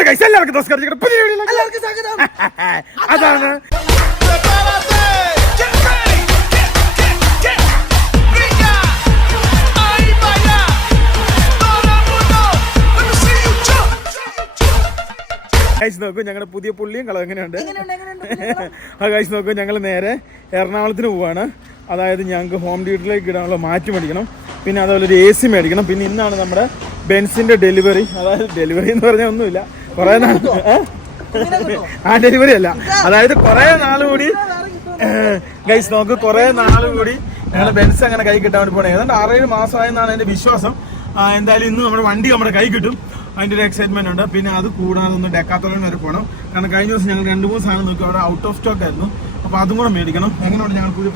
Hello guys എല്ലാവർക്കും നമസ്കാരം പുതിയ വീഡിയോയിലേക്ക് എല്ലാവർക്കും സ്വാഗതം. അതാണ്. നോക്കൂ ഞങ്ങളുടെ പുതിയ പുള്ളിയും കളർ എങ്ങനെയുണ്ട്? ആ ഗൈസ് നോക്കൂ ഞങ്ങൾ നേരെ എറണാകുളത്തിന് പോവാണ്. അതായത് ഞങ്ങൾക്ക് ഹോം തിയേറ്ററിലേക്ക് ഇടാനുള്ള മാറ്റി മേടിക്കണം. പിന്നെ അതുപോലെ ഒരു എ സി മേടിക്കണം. പിന്നെ ഇന്നാണ് നമ്മുടെ ബെൻസിന്റെ ഡെലിവറി അതായത് ഡെലിവറി എന്ന് പറഞ്ഞാൽ ഒന്നുമില്ല. കുറേ നാൾ? ആ ഡെലിവറി അല്ല. അതായത് കൊറേ നാൾ കൂടി ഗൈസ് നോക്ക് കൊറേ നാൾ കൂടി ഞങ്ങൾ ബെൻസ് അങ്ങനെ കൈ കിട്ടാൻ വേണ്ടി പോണേ. ഏതാണ്ട് ആറേഴ് മാസമായെന്നാണ് എന്റെ വിശ്വാസം. എന്തായാലും ഇന്ന് നമ്മുടെ വണ്ടി നമ്മുടെ കൈ കിട്ടും. അതിന്റെ ഒരു എക്സൈറ്റ്മെന്റ് ഉണ്ട്. പിന്നെ അത് കൂടാതെ ഒന്ന് ഡെക്കാത്തോളം വരെ പോകണം കാരണം കഴിഞ്ഞ ദിവസം ഞങ്ങൾ രണ്ട് മൂന്ന് സാധനം നോക്കി. അവിടെ ഔട്ട് ഓഫ് സ്റ്റോക്ക് ആയിരുന്നു. അപ്പൊ അതും കൂടെ മേടിക്കണം. എങ്ങനെയുണ്ട് ഞങ്ങൾ പുതിയ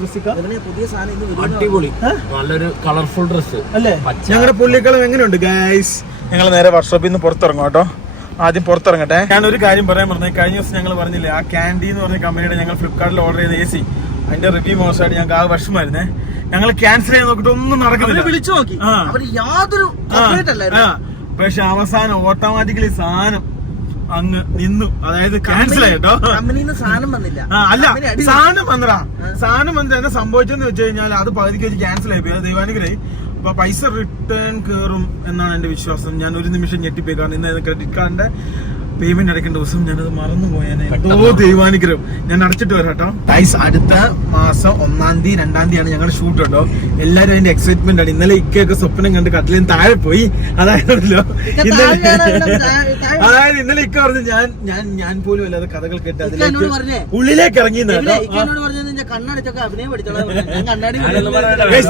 ഇന്ന് അടിപൊളി. നല്ലൊരു കളർഫുൾ ഡ്രസ് അല്ലേ? ഞങ്ങളുടെ പുള്ളിക്കളം എങ്ങനെയുണ്ട് ഗൈസ് ഞങ്ങൾ നേരെ വർക്ക്ഷോപ്പിൽ നിന്ന് പുറത്തിറങ്ങും കേട്ടോ. ആദ്യം പുറത്തിറങ്ങട്ടെ. ഞാൻ ഒരു കാര്യം പറയാൻ പറഞ്ഞു കഴിഞ്ഞ ദിവസം ഞങ്ങൾ പറഞ്ഞില്ലേ ആ ക്യാൻഡി എന്ന് പറഞ്ഞ കമ്പനിയുടെ ഞങ്ങൾ ഫ്ലിപ്കാർട്ടിൽ ഓർഡർ ചെയ്ത എ സി അതിന്റെ റിവ്യൂ മോശമായിട്ട് ഞങ്ങൾക്ക് ആ വിഷമായിരുന്നേ ഞങ്ങൾ ക്യാൻസൽ ചെയ്യാൻ നോക്കിട്ട് ഒന്നും നടക്കുന്നില്ല. വിളിച്ചു നോക്കി. യാതൊരു. പക്ഷെ അവസാനം ഓട്ടോമാറ്റിക്കലി സാധനം അങ്ങ് നിന്നു. അതായത് ക്യാൻസൽ ആയിട്ടോ കമ്പനിയിൽ സാധനം വന്നില്ല. അല്ല സാധനം വന്നടാ സാധനം വന്നിട്ട് എന്താ സംഭവിച്ചെന്ന് വെച്ച് കഴിഞ്ഞാൽ അത് പകുതിക്ക് വെച്ച് ക്യാൻസൽ ആയി പോയി. ദൈവാനുഗ്രഹി. അപ്പൊ പൈസ റിട്ടേൺ കയറും എന്നാണ് എന്റെ വിശ്വാസം. ഞാൻ ഒരു നിമിഷം ഞെട്ടിപ്പോയി. കാരണം ഇന്ന് ക്രെഡിറ്റ് കാർഡിന്റെ പേയ്മെന്റ് അടയ്ക്കേണ്ട ദിവസം ഞാനത് മറന്നു. പോയാനെ ദൈവാനുഗ്രഹം. ഞാൻ അടച്ചിട്ട് വരാം കേട്ടോ. ഗൈസ് അടുത്ത മാസം ഒന്നാം തീയതി രണ്ടാം തീയതിയാണ് ഞങ്ങൾ ഷൂട്ട് കേട്ടോ എല്ലാരും അതിന്റെ എക്സൈറ്റ്മെന്റ് ആണ്. ഇന്നലെ ഇക്കയൊക്കെ സ്വപ്നം കണ്ട് കട്ടിലും താഴെ പോയി. അതായതല്ലോ ഇന്നലെ. അതായത് ഇന്നലെ ഇക്ക പറഞ്ഞു ഞാൻ ഞാൻ ഞാൻ പോലും അല്ലാതെ കഥകൾ കേട്ട് അതിലേക്ക് ഉള്ളിലേക്ക് ഇറങ്ങി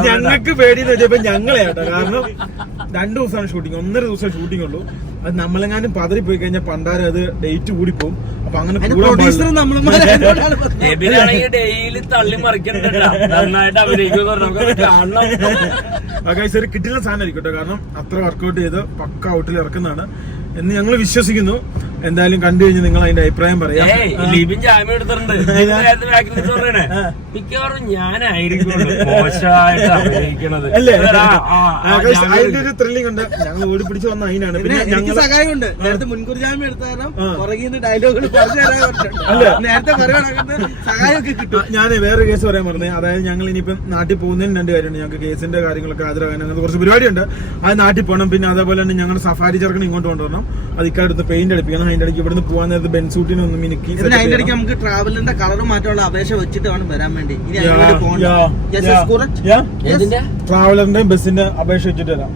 ഞങ്ങൾക്ക് പേടിയെന്ന് വെച്ചപ്പോ ഞങ്ങളെ കേട്ടോ. കാരണം രണ്ടു ദിവസമാണ് ഷൂട്ടിങ് ഒന്നര ദിവസം ഷൂട്ടിംഗ് ഉള്ളൂ. അത് നമ്മളെങ്ങാനും പതറി പോയി കഴിഞ്ഞാൽ പണ്ടാരം അത് ഡേറ്റ് കൂടിപ്പോവും. അപ്പൊ അങ്ങനെ ഡെയിലി തള്ളി മറിക്കണ്ട നന്നായിട്ട് അഭിനയിക്കുന്നു പറഞ്ഞു നമുക്ക് കാണണം. ആ ഒരു കിട്ടില്ല സാധനം ആയിരിക്കും കേട്ടോ. കാരണം അത്ര വർക്കൗട്ട് ചെയ്ത് പക്ക ഔട്ടിൽ ഇറക്കുന്നതാണ്. എന്ന് ഞങ്ങൾ വിശ്വസിക്കുന്നു. എന്തായാലും കണ്ടു കഴിഞ്ഞ് നിങ്ങൾ അതിന്റെ അഭിപ്രായം പറയാം. ലിബിൻ ജാമ്യം എടുത്തിട്ടുണ്ട്. മിക്കവാറും ഞാനായിരിക്കും മോശമായിട്ട് അഭിനയിക്കണത്. അല്ലേ? അതിന്റെ ഒരു ത്രില്ലിംഗ് ഉണ്ട്. ഞങ്ങൾ ഓടി പിടിച്ച് വന്ന അതിനാണ് പിന്നെ ഞങ്ങൾ സഹായമുണ്ട് നേരത്തെ മുൻകൂർ ജാമ്യം എടുത്ത കാരണം. പുറകിൽ നിന്ന് ഡയലോഗുകൾ പറ്റുന്നുണ്ട് നേരത്തെ പറയുകയാണെങ്കിൽ സഹായമൊക്കെ കിട്ടും. ഞാൻ വേറൊരു കേസ് പറയാൻ പറഞ്ഞത് അതായത് ഞങ്ങൾ ഇനിയിപ്പം നാട്ടിൽ പോകുന്നതിന് രണ്ട് കാര്യമുണ്ട്. ഞങ്ങൾക്ക് കേസിന്റെ കാര്യങ്ങളൊക്കെ ഹാജരാകാൻ അങ്ങനത്തെ കുറച്ച് പരിപാടിയുണ്ട്. അത് നാട്ടിൽ പോകണം പിന്നെ അതേപോലെ തന്നെ ഞങ്ങൾ സഫാരി ചെറുക്കൻ ഇങ്ങോട്ട് കൊണ്ടുവരണം. അത് ഇക്കാലത്ത് പെയിന്റ് അടിപ്പിക്കണം. അതിന്റെ ഇടയ്ക്ക് ഇവിടുന്ന് പോകാൻ നേരത്ത് ബെൻസൂട്ടിനൊന്നും എനിക്ക് അതിന്റെ ഇടയ്ക്ക് നമുക്ക് ട്രാവലിന്റെ കളർ മാറ്റമുള്ള അപേക്ഷ വെച്ചിട്ട് വേണം വരാൻ വേണ്ടി. ഇനി അതിനോട് yeah, Yes, yeah, yes, correct. yeah. എന്തിന്റെ ട്രാവലറിന്റെ ബസിന്റെ അപേക്ഷ വെച്ചിട്ട് വരാം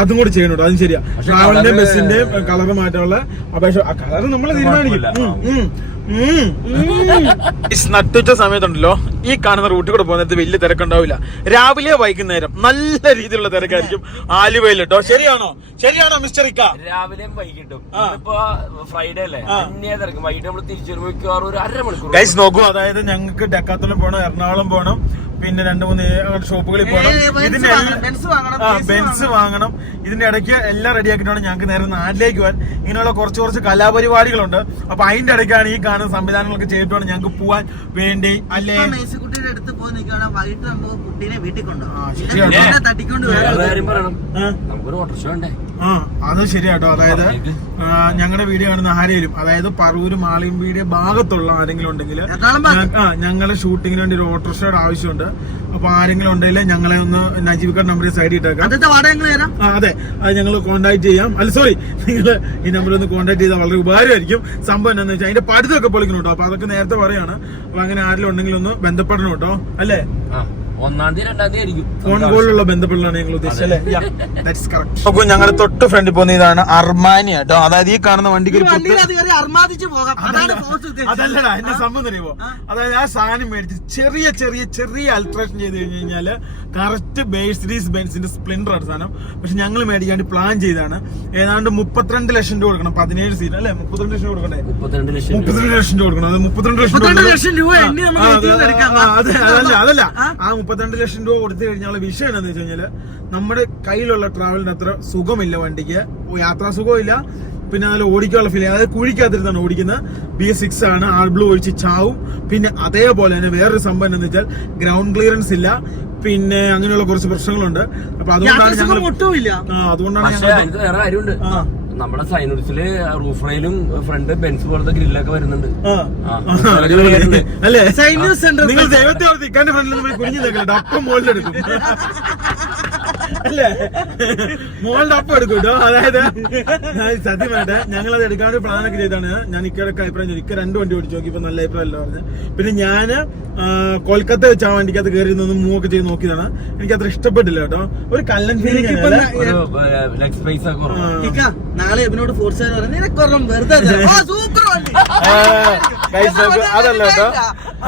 അതും കൂടി ചെയ്യണോ അതും ശരിയാ. ട്രാവലറിന്റെ ബസ്സിന്റെ കളർ മാറ്റാനുള്ള അപേക്ഷ. കളർ നമ്മൾ തീരുമാനിക്കും. നട്ടുച്ച സമയത്തുണ്ടല്ലോ ഈ കാണുന്ന റൂട്ടിൽ കൂടെ പോകുന്നത് വലിയ തിരക്കുണ്ടാവില്ല. രാവിലെ വൈകുന്നേരം നല്ല രീതിയിലുള്ള തിരക്കായിരിക്കും ആലുവയിൽ കേട്ടോ ശരിയാണോ? ശരിയാണോ മിസ്റ്റർ ഇക്ക? രാവിലെയും വൈകിട്ടും. ഇപ്പൊ ഫ്രൈഡേ അല്ലേ? തിരക്കും. വൈകിട്ട് നമ്മൾ തിരിച്ചു വരുമ്പോ മിക്കവാറും ഒരു അരമണിക്കൂർ ഗൈസ് നോക്കൂ അതായത് ഞങ്ങൾക്ക് ഡെക്കാത്തോളം പോകണം എറണാകുളം പോകണം. പിന്നെ രണ്ട് മൂന്ന് ഷോപ്പുകളിൽ പോകണം ഇതിന്റെ വാങ്ങണം, എല്ലാ- വാങ്ങണം, ആ ബെൻസ് വാങ്ങണം. ഇതിന്റെ ഇടയ്ക്ക് എല്ലാം റെഡി ആക്കിയിട്ടാണ് ഞങ്ങൾക്ക് നേരെ നാട്ടിലേക്ക് പോകാൻ ഇങ്ങനെയുള്ള കുറച്ച് കുറച്ച് കലാപരിപാടികളുണ്ട്. അപ്പൊ അതിന്റെ ഇടയ്ക്കാണ് ഈ കാണുന്ന സംവിധാനങ്ങളൊക്കെ ചെയ്തിട്ടാണ് ഞങ്ങൾക്ക് പോവാൻ വേണ്ടി അല്ലേ? ഇപ്പൊ അടുത്ത് പോയി നിൽക്കുകയാണെങ്കിൽ വൈകിട്ട് നമുക്ക് കുട്ടീനെ വീട്ടിൽ കൊണ്ടുപോകാം തട്ടിക്കൊണ്ട് നമുക്കൊരു ഓട്ടർഷോ വേണ്ടേ? ആ അത് ശരിയാട്ടോ. അതായത് ഞങ്ങളുടെ വീഡിയോ കാണുന്ന ആരെങ്കിലും അതായത് പറവൂര് മാളിയമ്പീടിയ ഭാഗത്തുള്ള ആരെങ്കിലും ഉണ്ടെങ്കിൽ ആ ഞങ്ങളുടെ ഷൂട്ടിങ്ങിന് വേണ്ടി ഒരു ഓട്ടോറിക്ഷയുടെ ആവശ്യമുണ്ട്. അപ്പൊ ആരെങ്കിലും ഉണ്ടെങ്കിൽ ഞങ്ങളെ ഒന്ന് നജീബ് കാർഡ് നമ്പറിൽ സൈഡ് ഇട്ടേക്കാം ആ അതെ. അത് ഞങ്ങൾ കോൺടാക്ട് ചെയ്യാം. അല്ല സോറി നിങ്ങൾ ഈ നമ്പർ ഒന്ന് കോൺടാക്ട് ചെയ്താൽ വളരെ ഉപകാരമായിരിക്കും. സംഭവം എന്താണെന്ന് വെച്ചാൽ അതിന്റെ പഠിത്തമൊക്കെ പൊളിക്കണം കേട്ടോ അപ്പൊ അതൊക്കെ നേരത്തെ പറയാണ്. അപ്പൊ അങ്ങനെ ആരെങ്കിലും ഉണ്ടെങ്കിൽ ഒന്ന് ബന്ധപ്പെടണം കേട്ടോ അല്ലേ? ആ. ഒന്നാം തീയതി രണ്ടാം തീയതി ആയിരിക്കും. ഫോൺ കോളിലുള്ള ബന്ധപ്പെടലാണ് ഞങ്ങൾ ഉദ്ദേശിച്ചത്. നോക്കൂ ഞങ്ങളുടെ തൊട്ട് ഫ്രണ്ടിൽ പോകുന്ന ഇതാണ് അർമാനി കേട്ടോ അതായത് ഈ കാണുന്ന വണ്ടിക്ക് അതല്ലടാ എന്റെ സംഭവം അറിയുമോ അതായത് ആ സാധനം മേടിച്ച് ചെറിയ ചെറിയ ചെറിയ അൾട്രേഷൻ ചെയ്ത് കഴിഞ്ഞ് കഴിഞ്ഞാൽ കറക്റ്റ് ബേഴ്സിഡീസ് ബെൻസിന്റെ സ്പ്ലെൻഡർ ആണ് സാധനം. പക്ഷെ ഞങ്ങൾ മേടിക്കാണ്ട് പ്ലാൻ ചെയ്താണ് ഏതാണ്ട് മുപ്പത്തിരണ്ട് ലക്ഷം രൂപ കൊടുക്കണം. പതിനേഴ് സീറ്റ് അല്ലെ? മുപ്പത്തിരണ്ട് ലക്ഷം കൊടുക്കണ്ടേ? മുപ്പത്തിരണ്ട് ലക്ഷം രൂപ. മുപ്പത്തിരണ്ട് ലക്ഷം രൂപ കൊടുക്കണം. അത് മുപ്പത്തിരണ്ട് ലക്ഷം രൂപ അതല്ല അതല്ല ആ മുപ്പത്തിരണ്ട് ലക്ഷം രൂപ കൊടുത്തു കഴിഞ്ഞാൽ വിഷയം എന്താണെന്ന് വെച്ച് കഴിഞ്ഞാൽ നമ്മുടെ കയ്യിലുള്ള ട്രാവലിന് അത്ര സുഖമില്ല വണ്ടിക്ക്. യാത്രാ സുഖമില്ല പിന്നെ അതിൽ ഓടിക്കാനുള്ള ഫീലിംഗ് അതായത് കുഴിക്കാത്തിരുന്നാണ് ഓടിക്കുന്നത്. ബി എസ് സിക്സ് ആണ്. ആൾ ബ്ലൂ ഒഴിച്ച് ചാവും. പിന്നെ അതേപോലെ തന്നെ വേറൊരു സംഭവം എന്താണെന്ന് വെച്ചാൽ ഗ്രൗണ്ട് ക്ലിയറൻസ് ഇല്ല. പിന്നെ അങ്ങനെയുള്ള കുറച്ച് പ്രശ്നങ്ങളുണ്ട്. അപ്പൊ അതുകൊണ്ടാണ് ഞങ്ങൾ അതുകൊണ്ടാണ് ഞങ്ങൾ നമ്മുടെ സൈനുഡിസിൽ റൂഫ് റെയിലും ഫ്രണ്ട് ബെൻസ് പോലത്തെ ഗ്രില്ലൊക്കെ വരുന്നുണ്ട്. അല്ലേ? സൈന്യൂസ് സെന്റർ നിങ്ങൾ ദൈവത്തെ കുഞ്ഞു അപ്പം മുകളിലെടുക്കും അല്ലേ? മോളുടെ അപ്പം എടുക്കും കേട്ടോ അതായത് സത്യം വേണ്ട ഞങ്ങളത് എടുക്കാൻ വേണ്ടി പ്ലാൻ ഒക്കെ ചെയ്താണ് ഞാൻ ഇക്കടൊക്കെ അഭിപ്രായം ചോദിച്ചു. ഇക്ക രണ്ട് വണ്ടി ഓടിച്ചു നോക്കി ഇപ്പൊ നല്ല അഭിപ്രായം അല്ല പറഞ്ഞു പിന്നെ ഞാൻ കൊൽക്കത്ത വെച്ച് ആ വണ്ടിക്കകത്ത് കയറി നിന്ന് മൂവൊക്കെ ചെയ്ത് നോക്കിയതാണ്. എനിക്ക് അത്ര ഇഷ്ടപ്പെട്ടില്ല കേട്ടോ ഒരു കല്ലൻ ഫീലിംഗ് നാളെ എബിനോട് ഫോർസ് വെറുതെ സൂപ്പർ വണ്ടി. അതല്ല കേട്ടോ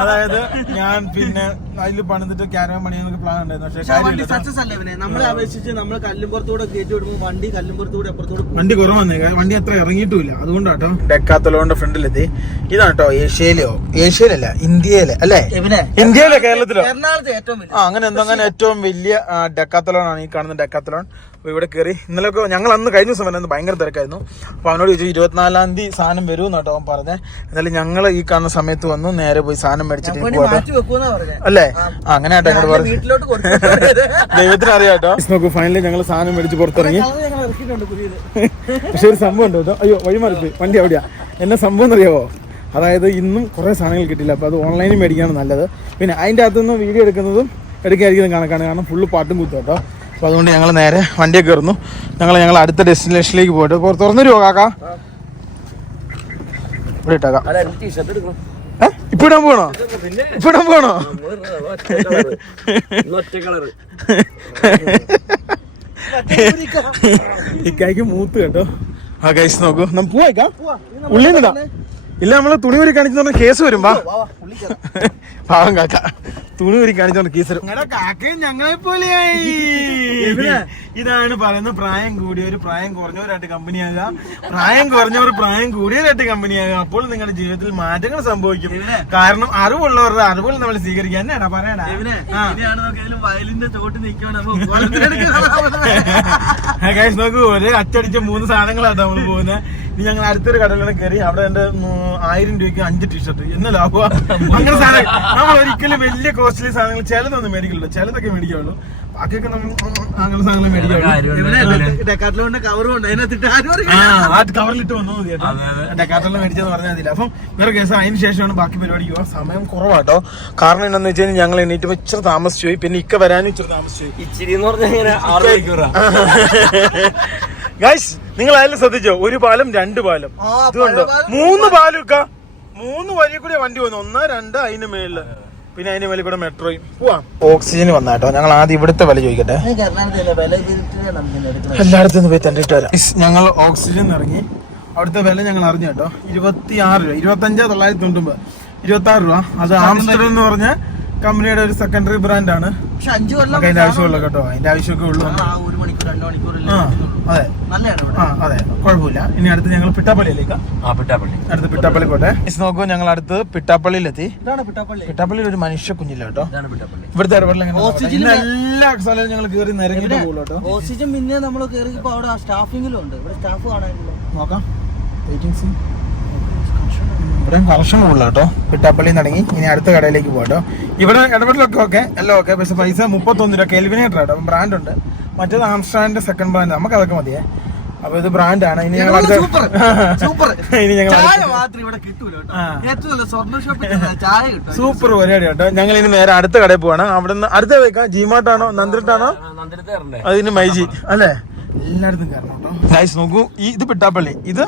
അതായത് ഞാൻ പിന്നെ അതിൽ പണിതിട്ട് ക്യാരവൻ പണിയെന്നൊക്കെ പ്ലാൻ ഉണ്ടായിരുന്നു. പക്ഷേ സക്സസ് അല്ല ഇവനെ നമ്മളെ അപേക്ഷിച്ച് നമ്മൾ കല്ലുംപുറത്തൂടെ കയറ്റി വിടുമ്പോൾ വണ്ടി കല്ലുംപുറത്തൂടെ അപ്പുറത്തൂടെ. വണ്ടി കുറവാന്നേ. വണ്ടി അത്ര ഇറങ്ങിയിട്ടില്ല അതുകൊണ്ടാട്ടോ. ഡെക്കാത്തലോന്റെ ഫ്രണ്ടിലെത്തി. ഇതാണ് കേട്ടോ ഏഷ്യയിലെയോ ഏഷ്യയിലല്ല ഇന്ത്യയിലെ അല്ലേ? ഇവനെ ഇന്ത്യയിലെ കേരളത്തിലോ? എറണാകുളത്ത് ഏറ്റവും ആ അങ്ങനെ എന്തോ അങ്ങനെ ഏറ്റവും വലിയ ഡെക്കാത്തലോൺ ആണ് ഈ കാണുന്ന ഡെക്കാത്തലോൺ. അപ്പോൾ ഇവിടെ കയറി ഇന്നലെയൊക്കെ ഞങ്ങൾ അന്ന് കഴിഞ്ഞ ദിവസം വന്നത് ഭയങ്കര തിരക്കായിരുന്നു. അപ്പൊ അവനോട് ചോദിച്ചു ഇരുപത്തിനാലാം തീയതി സാധനം വരും എന്നാട്ടോ അവൻ പറഞ്ഞത് എന്നാലും ഞങ്ങൾ ഈ കാണുന്ന സമയത്ത് വന്നു നേരെ പോയി സാധനം മേടിച്ചിട്ട് വണ്ടി അല്ലേ? അങ്ങനെ ആട്ടെ പറഞ്ഞു. വീട്ടിലോട്ട് ദൈവത്തിന് അറിയാം കേട്ടോ നോക്കൂ ഫൈനലി ഞങ്ങൾ സാധനം മേടിച്ച് പുറത്തിറങ്ങി. പക്ഷെ ഒരു സംഭവം ഉണ്ട് കേട്ടോ. അയ്യോ വഴിമാറിപ്പ് വണ്ടി അവിടെയാ എന്നെ സംഭവം എന്നറിയാവോ? അതായത് ഇന്നും കുറേ സാധനങ്ങൾ കിട്ടില്ല അപ്പോൾ അത് ഓൺലൈനിൽ മേടിക്കാണ് നല്ലത്. പിന്നെ അതിന്റെ അകത്തുനിന്ന് വീഡിയോ എടുക്കുന്നതും എടുക്കാതിരിക്കുന്നതും കണക്കാണ്. കാരണം ഫുള്ള് പാട്ടും കൂത്തു കേട്ടോ. അപ്പോൾ അതുകൊണ്ട് ഞങ്ങൾ നേരെ വണ്ടിയൊക്കെ കയറുന്നു. ഞങ്ങൾ ഞങ്ങൾ അടുത്ത ഡെസ്റ്റിനേഷനിലേക്ക് പോയിട്ട്. തുറന്നു തരുമോ കാക്ക. ഇവിടെ ഇട്ടേക്കാം. പോണോ ഇപ്പിടാൻ പോണോ ഇടാൻ പോണോ പിന്നെ ഇപ്പം ഇടാൻ കളറ് ഇക്കായ്ക്ക് മൂത്ത് കേട്ടോ. ആ കൈസ് നോക്കൂ. നമുക്ക് പോവാ ഉള്ളിൽ നിന്നിടാം ഇല്ല നമ്മൾ തുണി ഊരി കാണിച്ചു പറഞ്ഞ കേസ് വരും വാ. പാവം കാക്ക. തുണി ഊരി പറഞ്ഞ കേസ് വരും. കാക്കയും ഞങ്ങളെ പോലെയായി. ഇതാണ് പറയുന്നത് പ്രായം കൂടിയവർ പ്രായം കുറഞ്ഞവരായിട്ട് കമ്പനിയാകുക. പ്രായം കുറഞ്ഞവർ പ്രായം കൂടിയവരായിട്ട് കമ്പനിയാകുക. അപ്പോൾ നിങ്ങളുടെ ജീവിതത്തിൽ മാറ്റങ്ങൾ സംഭവിക്കും. കാരണം അറിവുള്ളവരുടെ അറിവുകൾ നമ്മൾ സ്വീകരിക്കാൻ എന്നാടാ പറയടാ. വയലിന്റെ തോട്ട് നിൽക്കണം. നോക്കൂ ഒരു അച്ചടിച്ച മൂന്ന് സാധനങ്ങളാണ് നമ്മൾ പോകുന്നത് ഇനി ഞങ്ങൾ അടുത്തൊരു കടകളിൽ കയറി അവിടെ എന്റെ ആയിരം രൂപയ്ക്ക് അഞ്ച് ടീഷർട്ട് എന്ന് ലാഭമാണ് അങ്ങനെ സാധനം. നമ്മൾ ഒരിക്കലും വലിയ കോസ്റ്റ്ലി സാധനങ്ങൾ ചിലതൊന്നും മേടിക്കില്ലല്ലോ ചിലതൊക്കെ ബാക്കിയൊക്കെ നമ്മൾ അങ്ങനെ കവറിലിട്ട് മേടിച്ചെന്ന് പറഞ്ഞാൽ അപ്പം വേറെ കേസ് അതിന് ശേഷമാണ് ബാക്കി പരിപാടിക്ക് സമയം കുറവാട്ടോ കാരണം എന്താണെന്ന് വെച്ച് കഴിഞ്ഞാൽ ഞങ്ങൾ എണീറ്റ് ഇച്ചിരി താമസിച്ചു പോയി. പിന്നെ ഇക്ക വരാനും ഇച്ചിരി താമസിച്ചു പോയി. ഇച്ചിരി എന്ന് പറഞ്ഞാൽ ഗൈസ് നിങ്ങൾ അതിൽ ശ്രദ്ധിച്ചോ? ഒരു പാലം രണ്ട് പാലം. ഇതുണ്ടോ. മൂന്ന് പാലം ഒക്കെ. മൂന്ന് വഴി കൂടി വണ്ടി വന്നു. ഒന്ന് രണ്ട് അതിന് മേളിൽ. പിന്നെ അതിന് മേളിൽ കൂടെ മെട്രോയും. പോവാം. ഓക്സിജൻ വന്നാട്ടോ. ഞങ്ങൾ ആദ്യം ഇവിടുത്തെ വില ചോദിക്കട്ടെ. എല്ലായിടത്തും നിന്ന് പോയി തണ്ടിട്ട് വരാം. ഞങ്ങൾ ഓക്സിജൻ ഇറങ്ങി. അവിടുത്തെ വില ഞങ്ങൾ അറിഞ്ഞു കേട്ടോ. ഇരുപത്തി ആറ് രൂപ. ഇരുപത്തി അഞ്ച് തൊള്ളായിരത്തി തൊണ്ണൂറ് ഇരുപത്തി ആറ് രൂപ. അത് ആംസ്റ്റർ എന്ന് പറഞ്ഞ കമ്പനിയുടെ ഒരു സെക്കൻഡറി ബ്രാൻഡ് ആണ്. അതിന്റെ ആവശ്യമുള്ള കേട്ടോ. അതിന്റെ ആവശ്യമൊക്കെ ഉള്ളൂ ആ, ഒരു മണിക്കൂർ രണ്ട് മണിക്കൂർ ആ അതെ. ആ അതെ. കുഴപ്പമില്ല. ഇനി അടുത്ത് ഞങ്ങൾ പിട്ടാപ്പള്ളിയിലേക്ക് ആ പിട്ടാപ്പള്ളി. അടുത്ത് പിട്ടാപ്പള്ളി പോട്ടെ. നോക്കൂ ഞങ്ങൾ അടുത്ത് പിട്ടാപ്പള്ളിയിലെത്തി. ഇതാണ് പിട്ടാപ്പള്ളി. പിട്ടാപ്പള്ളിയിൽ ഒരു മനുഷ്യ കുഞ്ഞില്ല കേട്ടോ. ഇതാണ് പിട്ടാപ്പള്ളി. ഇവിടുത്തെ ഇടപെടൽ എങ്ങനെ ഓക്സിജൻ ഇന്ന് എല്ലാ സ്ഥലവും ഞങ്ങൾ കയറി നിരങ്ങിട്ട് പോകുള്ളൂ കേട്ടോ. ഓക്സിജൻ പിന്നെ നമ്മൾ കയറിയപ്പോ അവിടെ സ്റ്റാഫിംഗിലും ഉണ്ട്. ഇവിടെ സ്റ്റാഫ് കാണാനില്ല നോക്കാം. വെയിറ്റിംഗ് സീൻ ഇവിടെ ഫംഗ്ഷൻ ഉള്ളു കേട്ടോ. പിട്ടാപ്പള്ളി തുടങ്ങി ഇനി അടുത്ത കടയിലേക്ക് പോകാം കേട്ടോ ഇവിടെ ഇടപെടലൊക്കെ ഓക്കെ എല്ലാം ഓക്കെ പക്ഷെ പൈസ മുപ്പത്തൊന്ന് രൂപ. കെൽവിനേറ്റർ കേട്ടോ. ബ്രാൻഡ് ഉണ്ട്. മറ്റേത് ആംസ്റ്റാൻഡിന്റെ സെക്കൻഡ് ബ്രാൻഡ് നമുക്ക് അതൊക്കെ മതിയേ. അപ്പൊ ഇത് ബ്രാൻഡാണ് ഇനി ഞങ്ങൾ സൂപ്പർ സൂപ്പർ ഇനി ഞങ്ങൾ ചായ മാത്രം ഇവിടെ കിട്ടൂല കേട്ടോ. ആ. ഏറ്റവും നല്ല സ്വർണ ഷോപ്പിൽ ചായ കിട്ടും. സൂപ്പർ പരിപാടി കേട്ടോ. ഞങ്ങൾ ഇനി നേരെ അടുത്ത കടയിൽ പോവാണ്. അവിടെ നിന്ന് അടുത്ത വെക്കാം ജിമാട്ടാണോ കയറണ്ടേ അതിന് മൈജി അല്ലേ? എല്ലായിടത്തും കയറണം കേട്ടോ. നോക്കൂ. ഈ ഇത് പിട്ടാപ്പള്ളി. ഇത്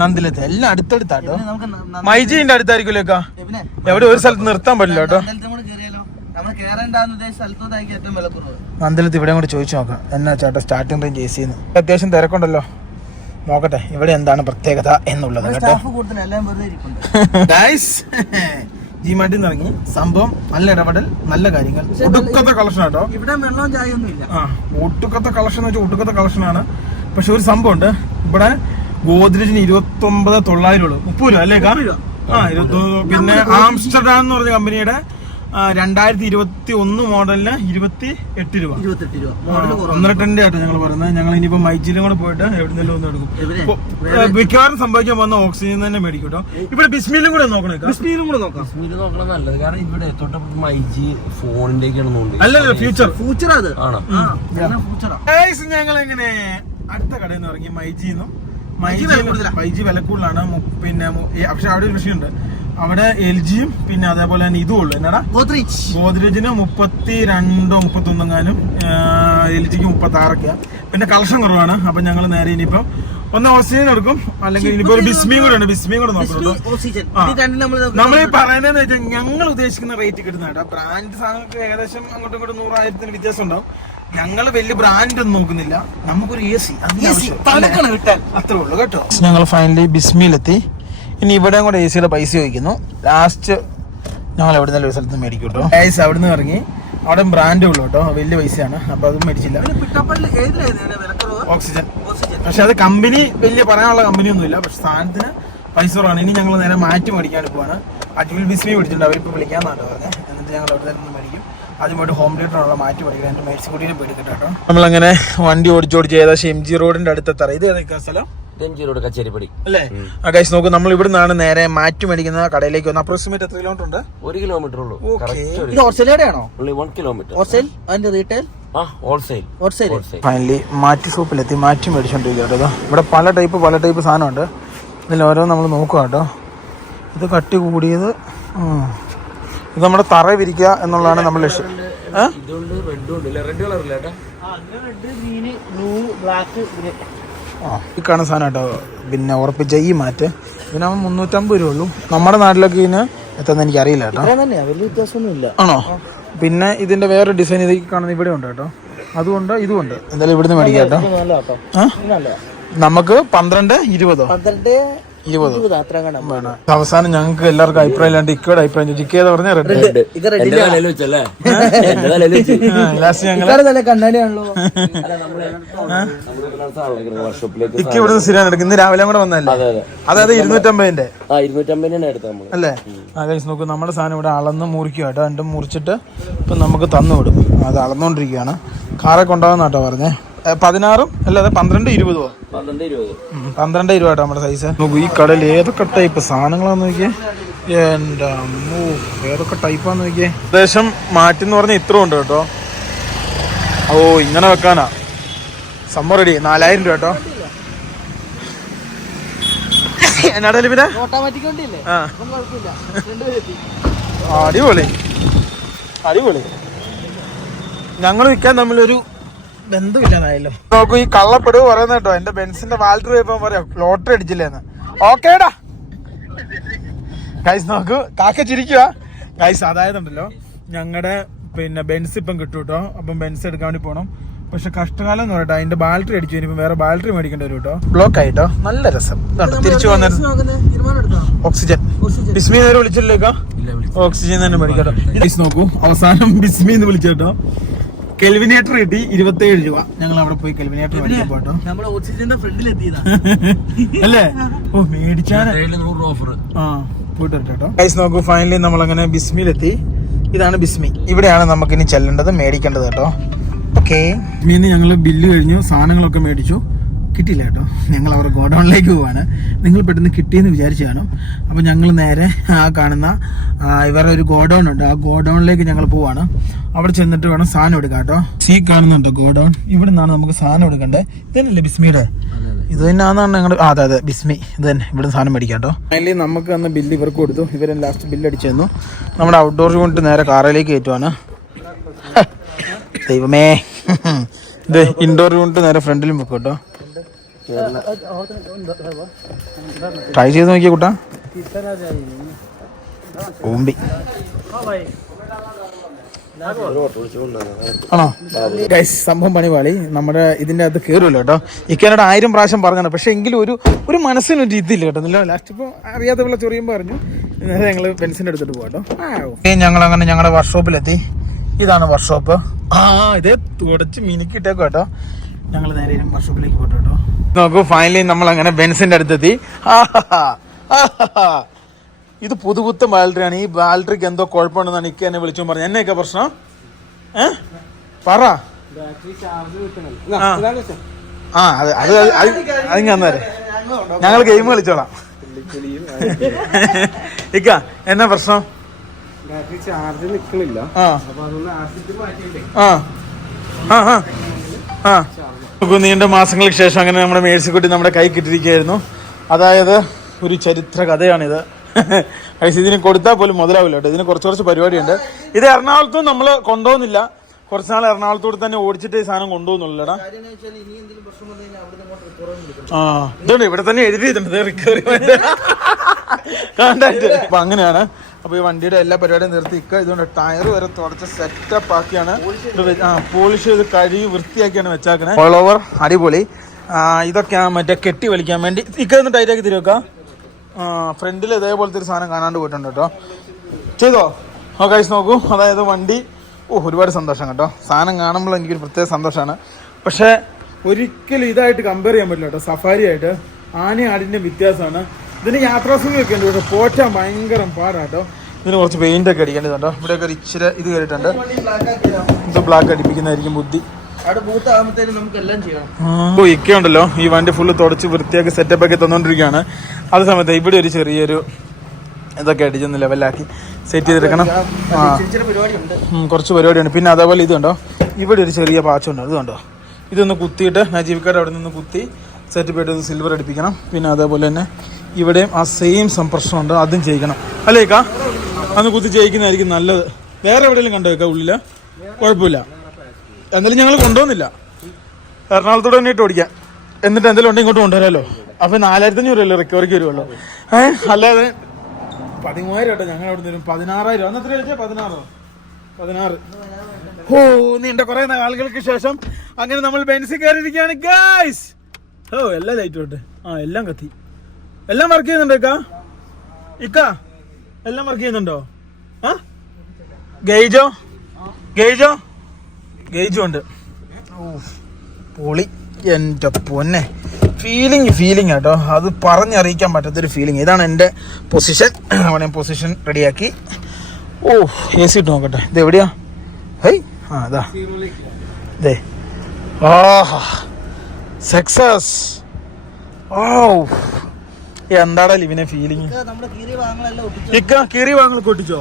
നന്ദിലത്ത്. എല്ലാം അടുത്തടുത്താട്ടോ. മൈജീന്റെ അടുത്തായിരിക്കുമല്ലേക്കാ എവിടെ ഒരു സ്ഥലത്ത് നിർത്താൻ പറ്റില്ല കേട്ടോ. നന്ദിലത്ത് ഇവിടെ കൂടെ ചോദിച്ചു നോക്കാം. എന്നാ ചേട്ടാ സ്റ്റാർട്ടിംഗ് റേഞ്ച് എ സിന്ന് അത്യാവശ്യം തിരക്കുണ്ടല്ലോ. നോക്കട്ടെ ഇവിടെ എന്താണ് പ്രത്യേകത എന്നുള്ളത് കേട്ടോ. ജിമാട്ടിൽ നിന്ന് ഇറങ്ങി. സംഭവം നല്ല ഇടപെടൽ നല്ല കാര്യങ്ങൾ. ഒടുക്കത്തെ കളക്ഷൻ കേട്ടോ ഇവിടെ വെള്ളവും ചായ ഒന്നും ഇല്ല. ആ ഒട്ടുക്കത്തെ കളക്ഷൻ എന്ന് വെച്ചാൽ ഒട്ടുക്കത്തെ കളക്ഷനാണ് പക്ഷെ ഒരു സംഭവം ഉണ്ട് ഇവിടെ ഗോദ്രേജിന് ഇരുപത്തൊമ്പത് തൊള്ളായിരം ഉള്ളു. മുപ്പത് രൂപ അല്ലേ? ആ ഇരുപത്തി പിന്നെ ആംസ്റ്റർഡാം എന്ന് പറഞ്ഞ കമ്പനിയുടെ രണ്ടായിരത്തി ഇരുപത്തി ഒന്ന് മോഡലിന് ഇരുപത്തി എട്ട് രൂപ. ഒന്നര ടെന്റെ ആയിട്ട് ഞങ്ങൾ പറയുന്നത്. ഞങ്ങൾ ഇനിയിപ്പോ മൈജിലും കൂടെ പോയിട്ട് എവിടെന്നെങ്കിലും ഒന്ന് എടുക്കും. മിക്കവാറും സംഭവിക്കാൻ പോകുന്ന ഓക്സിജൻ തന്നെ മേടിക്കും കേട്ടോ. ഇവിടെ ബിസ്മിലും കൂടെ നോക്കണേ ബിസ്മിലും കൂടെ നോക്കാം. നോക്കണം നല്ലത്. കാരണം ഇവിടെ തൊട്ടപ്പുറത്ത് മൈജി തോന്നുന്നുണ്ട് അല്ലല്ലോ ഫ്യൂച്ചർ ഫ്യൂച്ചർ അത്. ഞങ്ങൾ എങ്ങനെ അടുത്ത കടയിൽ നിന്ന് ഇറങ്ങി മൈജിന്നും. ഫൈവ് ജി വില കൂടുതലാണ്. പിന്നെ പക്ഷെ അവിടെ ഒരു വിഷയമുണ്ട് അവിടെ എൽ ജിയും പിന്നെ അതേപോലെ തന്നെ ഇതും ഉള്ളു. എന്നാടാ? ഗോദ്രേജ് ഗോദ്രേജിന് മുപ്പത്തി രണ്ടോ മുപ്പത്തി ഒന്നെങ്ങാനും എൽ ജിക്ക് മുപ്പത്തി ആറൊക്കെയാണ് പിന്നെ കളക്ഷൻ കുറവാണ്. അപ്പൊ ഞങ്ങൾ നേരെ ഇനിയിപ്പം ഒന്ന് ഓസ്ട്രേലിയൻ എടുക്കും. അല്ലെങ്കിൽ ഇനിയിപ്പോ ഒരു ബിസ്മിയും കൂടെ ഉണ്ട്. ബിസ്മിയും കൂടെ ഓക്സിജൻ രണ്ടും നമ്മൾ പറയുന്നതെന്ന് വെച്ചാൽ ഞങ്ങൾ ഉദ്ദേശിക്കുന്ന റേറ്റ് കിട്ടുന്ന ബ്രാൻഡ് സാധനങ്ങൾക്ക് ഏകദേശം അങ്ങോട്ടും ഇങ്ങോട്ടും നൂറായിരത്തിന് വ്യത്യാസം ഉണ്ടാവും. ഞങ്ങൾ വലിയ ബ്രാൻഡ് ഒന്നും നോക്കുന്നില്ല. നമുക്കൊരു എ സി തണുക്കണം കിട്ടാൻ. അത്രേ ഉള്ളൂ കേട്ടോ. ഞങ്ങൾ ഫൈനലി ബിസ്മിയിലെത്തി ഇനി ഇവിടെയും കൂടെ എ സിയുടെ പൈസ ചോദിക്കുന്നു. ലാസ്റ്റ് ഞങ്ങൾ എവിടെ നിന്നല്ല ഒരു സ്ഥലത്ത് മേടിക്കും കേട്ടോ ഏസ് അവിടെ നിന്ന് ഇറങ്ങി. അവിടെ ബ്രാൻഡ് ഉള്ളു കേട്ടോ വലിയ പൈസയാണ്. അപ്പൊ അതും മേടിച്ചില്ല. ഓക്സിജൻ ഓക്സിജൻ പക്ഷെ അത് കമ്പനി വലിയ പറയാനുള്ള കമ്പനി ഒന്നുമില്ല. പക്ഷെ സാധനത്തിന് പൈസ കുറവാണ്. ഇനി ഞങ്ങൾ നേരെ മാറ്റി മേടിക്കാൻ പോവാണ്. അജ്മൽ ബിസ്മി മേടിച്ചിട്ടുണ്ട്. അവരിപ്പോൾ വിളിക്കാന്നാണ് പറഞ്ഞത് എന്നിട്ട് ഞങ്ങൾ അവിടെ നിന്ന് മേടിക്കും. ആദ്യം പോയിട്ട് ഹോം മാറ്റി എന്റെ കേട്ടോ. നമ്മളങ്ങനെ വണ്ടി ഓടിച്ചോടിച്ച് ഏകദേശം എം ജി റോഡിന്റെ അടുത്തെത്തറ. ഇത് ഏതൊക്കെ സ്ഥലം? റോഡ് കച്ചേരിപ്പടി. അല്ലേ? ആ നോക്കൂ നമ്മൾ ഇവിടെ നിന്നാണ് നേരെ മാറ്റി മേടിക്കുന്ന കടയിലേക്ക് വന്ന് അപ്രോക്സിമേറ്റ് എത്ര കിലോമീറ്റർ ഉണ്ട്? ഒരു കിലോമീറ്റർ ഉള്ളൂ. വൺ കിലോമീറ്റർ ഹോൾസെയിൽ അതിന്റെ റീറ്റെയിൽ ഫൈനലി മാറ്റി സൂപ്പിലെത്തി മാറ്റി മേടിച്ചോണ്ടിരിക്കുക കേട്ടോ. ഇവിടെ പല ടൈപ്പ് പല ടൈപ്പ് സാധനമുണ്ട്. ഇതിൽ ഓരോ നമ്മൾ നോക്കുക കേട്ടോ. ഇത് കട്ടി കൂടിയത് ഉം. ഇത് നമ്മുടെ തറ വിരിക്കുക എന്നുള്ളതാണ് നമ്മൾ ലക്ഷ്യം. ഈ കാണുന്ന സാധനം കേട്ടോ. പിന്നെ ഉറപ്പിച്ച ഈ മാറ്റ്. പിന്നെ മുന്നൂറ്റമ്പത് രൂപ ഉള്ളൂ. നമ്മുടെ നാട്ടിലൊക്കെ ഇതിന് എത്തുന്ന എനിക്ക് അറിയില്ല കേട്ടോ ആണോ? പിന്നെ ഇതിന്റെ വേറെ ഡിസൈൻ ഇത് കാണുന്ന ഇവിടെ ഉണ്ട് കേട്ടോ. അതുകൊണ്ട് ഇതുമുണ്ട് എന്തായാലും ഇവിടുന്ന് മേടിക്കാം കേട്ടോ. നമുക്ക് പന്ത്രണ്ട് ഇരുപതോ? പന്ത്രണ്ട് ഇരുപതോ. അത്ര അവസാനം ഞങ്ങൾക്ക് എല്ലാവർക്കും അഭിപ്രായം ഇല്ലാണ്ട് ഇക്കയുടെ അഭിപ്രായം ചോദിച്ചു. ഇക്കേത് പറഞ്ഞ റെഡ്. ഇത് ലാസ്റ്റ് ഞങ്ങൾ കണ്ണാടിയാണല്ലോ. ഇക്ക ഇവിടുന്ന് സ്ഥിരം എടുക്കും ഇന്ന് രാവിലെ കൂടെ വന്നല്ലേ അതെ അതെ. അതായത് ഇരുന്നൂറ്റമ്പതിന്റെ. അല്ലേ? ആ കഴിച്ച് നോക്കൂ നമ്മുടെ സാധനം ഇവിടെ അളന്ന് മുറിക്കുക കേട്ടോ. രണ്ടും മുറിച്ചിട്ട് ഇപ്പം നമുക്ക് തന്നു വിടും അത് അളന്നുകൊണ്ടിരിക്കുകയാണ് കാറെ കൊണ്ടുപോകുന്ന കേട്ടോ പറഞ്ഞേ. പതിനാറും അല്ലാതെ പന്ത്രണ്ട് ഇരുപതോ. പന്ത്രണ്ട് ഇരുപത് നമ്മുടെ സൈസ് നോക്കൂ ഈ കടയിൽ ഏതൊക്കെ ടൈപ്പ് സാധനങ്ങളാന്ന് നോക്കിയേ? എന്റെ അമ്മോ ഏതൊക്കെ ടൈപ്പാന്ന് നോക്കിയേ? ഏകദേശം മാറ്റെന്ന് പറഞ്ഞാൽ ഇത്ര ഉണ്ട് കേട്ടോ. ഓ ഇങ്ങനെ വെക്കാനാ. സമ്മർ റെഡി നാലായിരം രൂപ കേട്ടോ. എന്നാടാ പിന്നെ? അടിപൊളി. അടിപൊളി. ഞങ്ങൾ വിൽക്കാൻ തമ്മിലൊരു ബന്ധമില്ലാതായല്ലോ നോക്കൂ ഈ കള്ളപ്പെടുവ് പറയുന്ന കേട്ടോ എന്റെ ബെൻസിന്റെ വാൽറ്റർ പോയപ്പോ പറയാം ലോട്ടറി അടിച്ചില്ലേന്ന്. ഓക്കേടാ ഗൈസ് നോക്കൂ കാക്ക ചിരിക്കുക ഗൈസ് അതായത് ഉണ്ടല്ലോ ഞങ്ങളുടെ പിന്നെ ബെൻസ് ഇപ്പം കിട്ടും കേട്ടോ. അപ്പം ബെൻസ് എടുക്കാൻ വേണ്ടി പോകണം പക്ഷെ കഷ്ടകാലം എന്ന് പറയട്ടെ അതിന്റെ ബാറ്ററി അടിച്ചു ഇനിയിപ്പം വേറെ ബാറ്ററി മേടിക്കേണ്ടി വരും കേട്ടോ. ബ്ലോക്ക് ആയിട്ടോ നല്ല രസം. തിരിച്ചു എടുക്കാം ഓക്സിജൻ ബിസ്മി നേരെ വിളിച്ചില്ലേക്കാ ഓക്സിജൻ തന്നെ മേടിക്കട്ടോ നോക്കൂ അവസാനം ബിസ്മി എന്ന് വിളിച്ചോട്ടോ കെൽവിനേറ്റർ കിട്ടി ഇരുപത്തേഴ് രൂപ. ഞങ്ങൾ അവിടെ പോയി കെൽവിനേറ്റർ മേടിക്കാൻ പോട്ടോ. നമ്മൾ ഓക്സിജന്റെ ഫ്രണ്ടിൽ എത്തിയതാ. അല്ലേ? ഓ മേടിച്ചാൽ ഓഫർ ആ പോയിട്ട് കേട്ടോ. ഗൈസ് നോക്കൂ ഫൈനലി നമ്മൾ അങ്ങനെ ബിസ്മിയിലെത്തി ഇതാണ് ബിസ്മി. ഇവിടെയാണ് നമുക്ക് ഇനി ചെല്ലേണ്ടത് മേടിക്കേണ്ടത് കേട്ടോ. ഓക്കെ മീന്ന് ഞങ്ങൾ ബില്ല് കഴിഞ്ഞു സാധനങ്ങളൊക്കെ മേടിച്ചു. കിട്ടിയില്ല കേട്ടോ. ഞങ്ങൾ അവർ ഗോഡൗണിലേക്ക് പോവാണ്. നിങ്ങൾ പെട്ടെന്ന് കിട്ടിയെന്ന് വിചാരിച്ചു കാണും. അപ്പോൾ ഞങ്ങൾ നേരെ ആ കാണുന്ന ഇവരുടെ ഒരു ഗോഡൗൺ ഉണ്ട്. ആ ഗോഡൗണിലേക്ക് ഞങ്ങൾ പോവാണ്. അവിടെ ചെന്നിട്ട് വേണം സാധനം എടുക്കാം കേട്ടോ. സീ കാണുന്നുണ്ട് ഗോഡൗൺ. ഇവിടെ നിന്നാണ് നമുക്ക് സാധനം എടുക്കേണ്ടത്. ഇതന്നല്ലേ ബിസ്മിയുടെ? ഇത് തന്നെയാണെന്നാണ് ഞങ്ങൾ ആ അതെ അതെ ബിസ്മി. ഇത് തന്നെ. ഇവിടെ സാധനം മേടിക്കാം കേട്ടോ. അതിൽ നമുക്ക് അന്ന് ബില്ല് ഇവർക്ക് കൊടുത്തു. ഇവർ ലാസ്റ്റ് ബില്ല് അടിച്ചു തന്നു. നമ്മുടെ ഔട്ട്ഡോർ കൊണ്ട് നേരെ കാറിലേക്ക് കയറ്റുവാണ്. ദൈവമേ. ഇത് ഇൻഡോർ കൊണ്ട് നേരെ ഫ്രണ്ടിലും വെക്കും കേട്ടോ. ട്രൈ ചെയ്ത് നോക്കിയ കുട്ട ഓമ്പി ആണോ ഗൈസ് സംഭവം പണിപാളി നമ്മുടെ ഇതിന്റെ അകത്ത് കയറുമല്ലോ കേട്ടോ ഇക്കാനോട് ആയിരം പ്രാവശ്യം പറഞ്ഞാണ് പക്ഷെ എങ്കിലും ഒരു ഒരു മനസ്സിനൊരു ഇതില്ല കേട്ടോ നല്ല ലാസ്റ്റ് ഇപ്പോൾ അറിയാത്ത പിള്ള ചൊറിയുമ്പോൾ പറഞ്ഞു നേരെ ഞങ്ങൾ പെൻസിന്റെ എടുത്തിട്ട് പോകാം കേട്ടോ ഞങ്ങൾ അങ്ങനെ ഞങ്ങളുടെ വർക്ക്ഷോപ്പിലെത്തി ഇതാണ് വർക്ക്ഷോപ്പ് ആ ഇതേ തുടച്ച് മിനുക്കിട്ടേക്കും കേട്ടോ ഞങ്ങൾ നേരെ വർക്ക്ഷോപ്പിലേക്ക് പോട്ടോ കേട്ടോ. നോക്കൂ ഫൈനലി നമ്മൾ അങ്ങനെ ബെൻസിന്റെ അടുത്തെത്തി. ഇത് പുതുപുത്തൻ ബാലറിയാണ് ഈ ബാലറിക്ക് എന്തോ കുഴപ്പമുണ്ടെന്നാണ് ഇക്ക എന്നെ വിളിച്ചു പറഞ്ഞു എന്നെയൊക്കെ പ്രശ്നം? ഏ? പറ. ആ. ആ അത് അത് അത് അന്നേരം ഞങ്ങൾ ഗെയിം കളിച്ചോളാം. ഇക്ക എന്നാ പ്രശ്നം? ബാറ്ററി ചാർജ് നിക്കണില്ല. ആ. അപ്പൊ അതൊന്ന് ആസിഡ് മാറ്റിയിട്ടേ. ആ. ആ ആ. ആ. നമുക്ക് നീണ്ട മാസങ്ങൾക്ക് ശേഷം അങ്ങനെ നമ്മുടെ മേഴ്സിക്കുട്ടി നമ്മുടെ കൈ കിട്ടിയിരിക്കുകയായിരുന്നു. അതായത് ഒരു ചരിത്ര കഥയാണിത്. ഗൈസ് ഇതിന് കൊടുത്താൽ പോലും മുതലാവില്ല കേട്ടോ. ഇതിന് കുറച്ച് കുറച്ച് പരിപാടിയുണ്ട്. ഇത് എറണാകുളത്തും നമ്മൾ കൊണ്ടുപോകുന്നില്ല. കുറച്ച് നാൾ എറണാകുളത്തോട് തന്നെ ഓടിച്ചിട്ട് ഈ സാധനം കൊണ്ടുപോകുന്നുള്ളടാ ആ ഇതുണ്ട്. ഇവിടെ തന്നെ എഴുതിയിട്ടുണ്ട്. റിക്കവറി അപ്പൊ അങ്ങനെയാണ്. അപ്പൊ ഈ വണ്ടിയുടെ എല്ലാ പരിപാടിയും നിർത്തി. ഇക്ക ഇതുകൊണ്ട് ടയർ വരെ തുടച്ച് സെറ്റപ്പ് ആക്കിയാണ്. ആ പോളിഷ് ചെയ്ത് കഴുകി വൃത്തിയാക്കിയാണ് വെച്ചാക്കണേ. ഓൾ ഓവർ അടിപൊളി. ഇതൊക്കെയാണ് ഇതൊക്കെ മറ്റേ കെട്ടി വലിക്കാൻ വേണ്ടി. ഇക്ക ഒന്ന് ടൈറ്റ് ആക്കി തരുമൊക്ക ആ ഫ്രണ്ടിൽ ഇതേപോലത്തെ ഒരു സാധനം കാണാണ്ട് പോയിട്ടുണ്ട് കേട്ടോ. ചെയ്തോ? ഓ കഴിച്ച് നോക്കൂ. അതായത് വണ്ടി. ഓ ഒരുപാട് സന്തോഷം കേട്ടോ. സാധനം കാണുമ്പോൾ എനിക്കൊരു പ്രത്യേക സന്തോഷമാണ്. പക്ഷേ ഒരിക്കലും ഇതായിട്ട് കമ്പയർ ചെയ്യാൻ പറ്റില്ല കേട്ടോ. സഫാരി ആയിട്ട് ആനയും വ്യത്യാസമാണ്. ഇതിന് ഒക്കെ ഉണ്ട് പക്ഷെ പോറ്റാൻ ഭയങ്കര പാടാട്ടോ ഇതിന് കുറച്ച് പെയിന്റ് ഒക്കെ അടിക്കേണ്ടതുണ്ടോ. ഇവിടെ ഇവിടെയൊക്കെ ഒരു ഇച്ചിരി ഇത് കയറിയിട്ടുണ്ട് ഇത് ബ്ലാക്ക് അടിപ്പിക്കുന്നതായിരിക്കും ബുദ്ധി. അവിടെ ബൂത്ത് ആകുമ്പോഴത്തേനും നമുക്ക് ചെയ്യണം ഓ ഇക്ക ഉണ്ടല്ലോ. ഈ വണ്ടി ഫുള്ള് തുടച്ച് വൃത്തിയാക്കി സെറ്റപ്പ് ഒക്കെ തന്നോണ്ടിരിക്കുകയാണ്. അതേ സമയത്ത് ഇവിടെ ഒരു ചെറിയൊരു ഇതൊക്കെ അടിച്ചൊന്ന് ലെവലാക്കി സെറ്റ് ചെയ്തെടുക്കണം. ആ കുറച്ച് പരിപാടിയുണ്ട്. പിന്നെ അതേപോലെ ഇത് കണ്ടോ? ഇവിടെ ഒരു ചെറിയ പാച്ചുണ്ട് കണ്ടോ? ഇതൊന്ന് കുത്തിയിട്ട് നജീവിക്കാട് അവിടെ നിന്ന് കുത്തി സെറ്റപ്പ് ആയിട്ട് ഒന്ന് സിൽവർ അടിപ്പിക്കണം. പിന്നെ അതേപോലെ തന്നെ ഇവിടെയും ആ സെയിം സംപ്രശ്നമുണ്ട് അതും ചെയ്യിക്കണം അല്ലേക്ക അന്ന് കുത്തി ചെയ്യിക്കുന്നതായിരിക്കും നല്ലത്. വേറെ എവിടെയെങ്കിലും കണ്ടോ വെക്കാം ഉള്ളിൽ? കുഴപ്പമില്ല. എന്തായാലും ഞങ്ങൾ കൊണ്ടുപോകുന്നില്ല. എറണാകുളത്തോടെ തന്നെ ഇട്ട് ഓടിക്കാം. എന്നിട്ട് എന്തെങ്കിലും ഉണ്ടെങ്കിൽ ഇങ്ങോട്ട് കൊണ്ടുവരാമല്ലോ അപ്പൊ നാലായിരത്തി അഞ്ഞൂറ് അല്ലേ റിക്കവറിക്ക് വരുമല്ലോ ഏഹ് അല്ലാതെ പതിമൂവായിരം കേട്ടോ ഞങ്ങൾ അവിടെ നിന്ന് പതിനാറായിരം. അന്ന് എത്ര കഴിച്ചാൽ പതിനാറോ? പതിനാറ്. ഓ നീണ്ട കുറെ ആളുകൾക്ക് ശേഷം അങ്ങനെ നമ്മൾ ബെൻസിൽ കയറിയിരിക്കുകയാണ് ഗൈസ് ഓ എല്ലാം ലൈറ്റ് ഉണ്ട് ആ എല്ലാം കത്തി. എല്ലാം വർക്ക് ചെയ്യുന്നുണ്ടോ ഇക്ക? ഇക്ക എല്ലാം വർക്ക് ചെയ്യുന്നുണ്ടോ? ആ? ഗെയ്ജോ ഗെയ്ജോ ഗെയ്ജും ഉണ്ട്. പൊളി എന്റെ പൊന്നെ. ഫീലിംഗ് ഫീലിംഗ് കേട്ടോ അത് പറഞ്ഞറിയിക്കാൻ പറ്റാത്തൊരു ഫീലിംഗ് ഇതാണ് എന്റെ പൊസിഷൻ അവിടെ പൊസിഷൻ റെഡിയാക്കി ഓ എ സി ഇട്ട് നോക്കട്ടെ. ഇത് എവിടെയാ? ഹൈ ആ അതാ ദേ. ആ സക്സസ് ഓ എന്താടാ ലിവിനെ ഫീലിംഗ് ഇക്ക കീറി ഭാഗങ്ങളൊക്കെ ഒട്ടിച്ചോ?